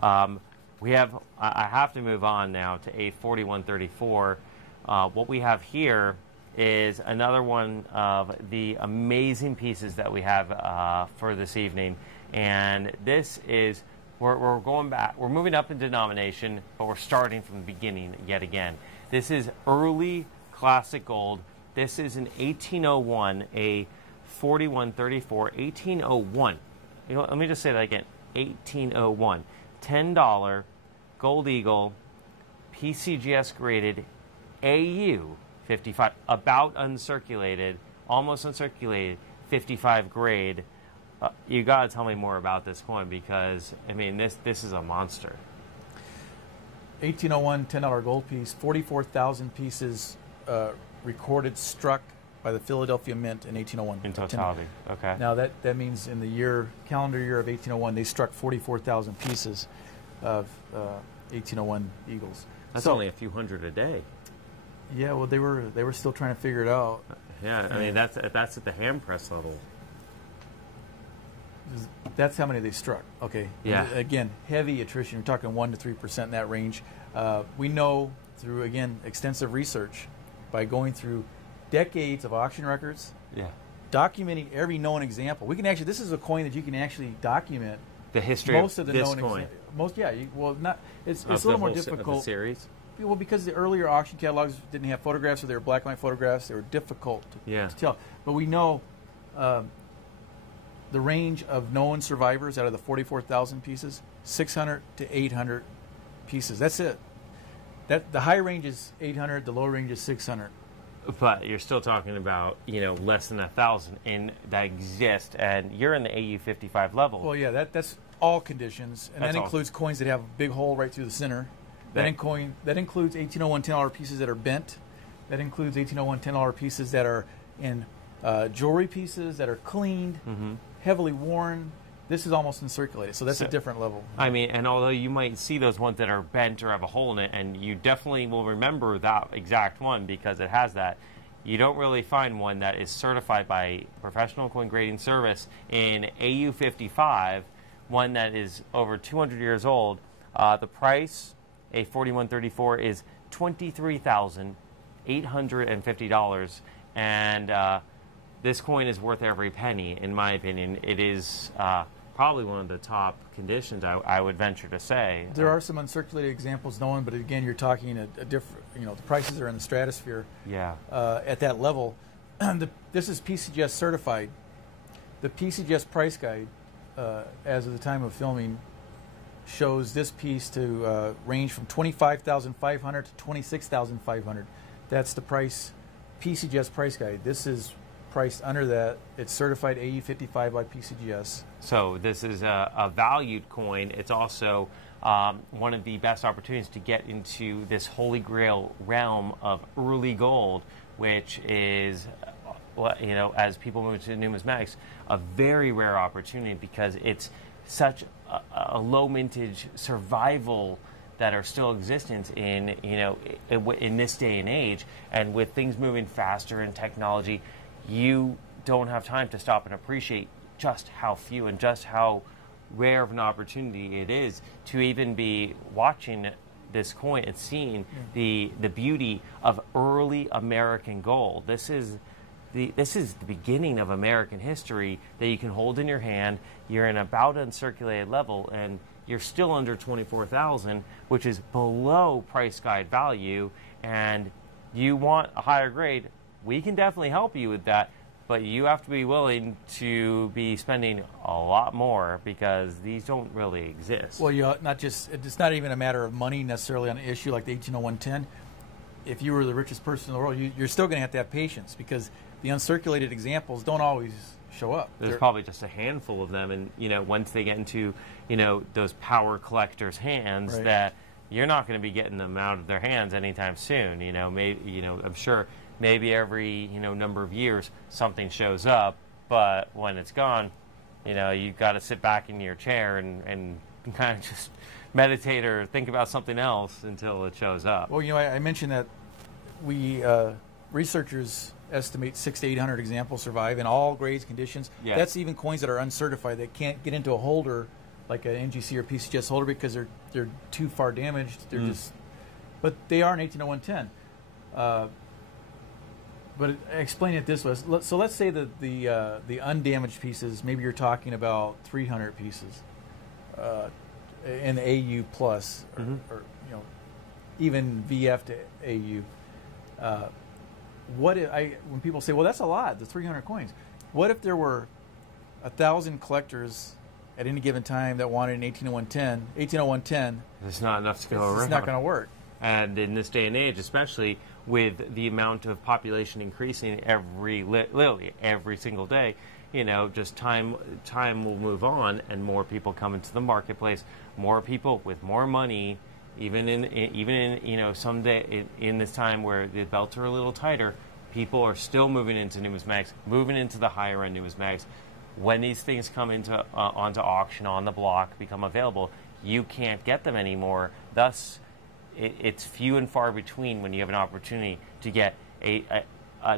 I have to move on now to a 4134. What we have here is another one of the amazing pieces that we have for this evening. And this is, we're going back, we're moving up in denomination, but we're starting from the beginning yet again. This is early classic gold. This is an 1801, a 4134, 1801. You know, let me just say that again, 1801. $10 Gold Eagle, PCGS graded, AU 55, about uncirculated, almost uncirculated, 55 grade. You got to tell me more about this coin because, I mean, this is a monster. 1801 $10 gold piece, 44,000 pieces recorded, struck by the Philadelphia Mint in 1801. In totality, okay. Now that means in the calendar year of 1801, they struck 44,000 pieces of 1801 Eagles. That's only a few hundred a day. Yeah, well, they were still trying to figure it out. Yeah, I mean that's at the hand press level. That's how many they struck. Okay. Yeah. Again, heavy attrition. We're talking 1 to 3% in that range. We know through, again, extensive research by going through decades of auction records, documenting every known example. We can actually, this is a coin that you can actually document the history most of the this known coin. It's a little more difficult. Of the series. Well, because the earlier auction catalogs didn't have photographs, or they were black and white photographs, they were difficult to tell. But we know the range of known survivors out of the 44,000 pieces, 600 to 800 pieces. That's it. The high range is 800, the low range is 600. But you're still talking about, less than 1,000 that exist, and you're in the AU 55 level. Well, yeah, that's all conditions, and that includes coins that have a big hole right through the center. That includes 1801 $10 pieces that are bent. That includes 1801 $10 pieces that are in jewelry pieces that are cleaned, heavily worn. This is almost uncirculated, so that's a different level. I mean, and although you might see those ones that are bent or have a hole in it, and you definitely will remember that exact one because it has that, you don't really find one that is certified by Professional Coin Grading Service in AU 55, one that is over 200 years old. The price, a 4134, is $23,850, and this coin is worth every penny, in my opinion. It is probably one of the top conditions, I would venture to say. There are some uncirculated examples known, but again, you're talking a different, the prices are in the stratosphere. Yeah. At that level. This is PCGS certified. The PCGS price guide, as of the time of filming, shows this piece to range from $25,500 to $26,500. That's the price, PCGS price guide. This is priced under that. It's certified AE 55 by PCGS. So this is a valued coin. It's also one of the best opportunities to get into this holy grail realm of early gold, which is, as people move to numismatics, a very rare opportunity because it's such a low mintage survival that are still existent in this day and age, and with things moving faster in technology, you don't have time to stop and appreciate just how few and just how rare of an opportunity it is to even be watching this coin and seeing the beauty of early American gold. This is the beginning of American history that you can hold in your hand. You're in about uncirculated level, and you're still under 24,000, which is below price guide value, and you want a higher grade. We can definitely help you with that, but you have to be willing to be spending a lot more because these don't really exist. Well, it's not even a matter of money necessarily on an issue like the 1801-10. If you were the richest person in the world, you're still going to have patience because the uncirculated examples don't always show up. There's probably just a handful of them, and once they get into those power collectors' hands, that you're not going to be getting them out of their hands anytime soon. Maybe I'm sure. Maybe every number of years something shows up, but when it's gone, you've got to sit back in your chair and kind of just meditate or think about something else until it shows up. Well, I mentioned that we researchers estimate 600 to 800 examples survive in all grades, conditions. Yes. That's even coins that are uncertified that can't get into a holder like an NGC or PCGS holder because they're too far damaged. They're just, but they are an 180110. But explain it this way. So let's say that the undamaged pieces, maybe you're talking about 300 pieces in the AU plus, or even VF to AU. When people say, well, that's a lot, the 300 coins. What if there were 1,000 collectors at any given time that wanted an 180110? There's not enough to go around. It's not going to work. And in this day and age, especially with the amount of population increasing literally every single day, just time will move on, and more people come into the marketplace. More people with more money, even in someday in this time where the belts are a little tighter, people are still moving into numismatics, moving into the higher end numismatics. When these things come into onto auction on the block, become available, you can't get them anymore. Thus, it's few and far between when you have an opportunity to get a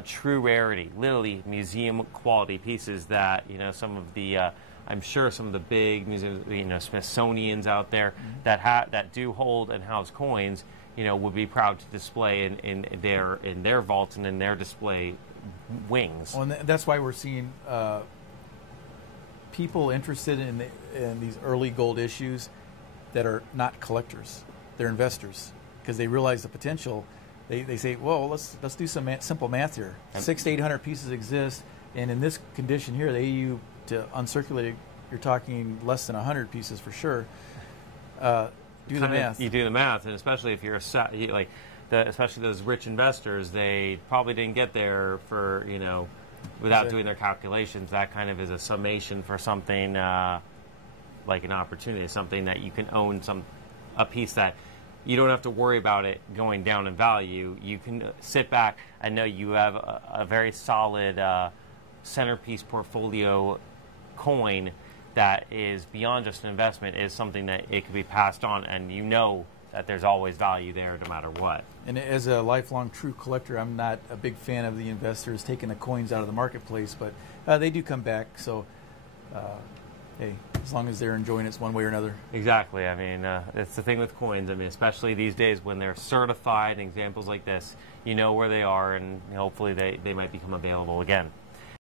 true rarity, literally museum quality pieces that some of the I'm sure some of the big museums, Smithsonian's out there that do hold and house coins, would be proud to display in their vaults and in their display wings. Well, and that's why we're seeing people interested in these early gold issues that are not collectors. They're investors because they realize the potential. They say, well, let's do some simple math here. 600 to 800 pieces exist, and in this condition here, the AU to uncirculated, you're talking less than 100 pieces for sure. Do the math. You do the math, and especially if you're especially those rich investors, they probably didn't get there for without doing their calculations. That kind of is a summation for something like an opportunity, something that you can own, a piece that you don't have to worry about it going down in value. You can sit back and know you have a very solid centerpiece portfolio coin that is beyond just an investment, is something that it could be passed on, and that there's always value there no matter what. And as a lifelong true collector, I'm not a big fan of the investors taking the coins out of the marketplace, but they do come back. So, hey, as long as they're enjoying it one way or another. Exactly. I mean, it's the thing with coins. I mean, especially these days when they're certified, examples like this, where they are, and hopefully they might become available again.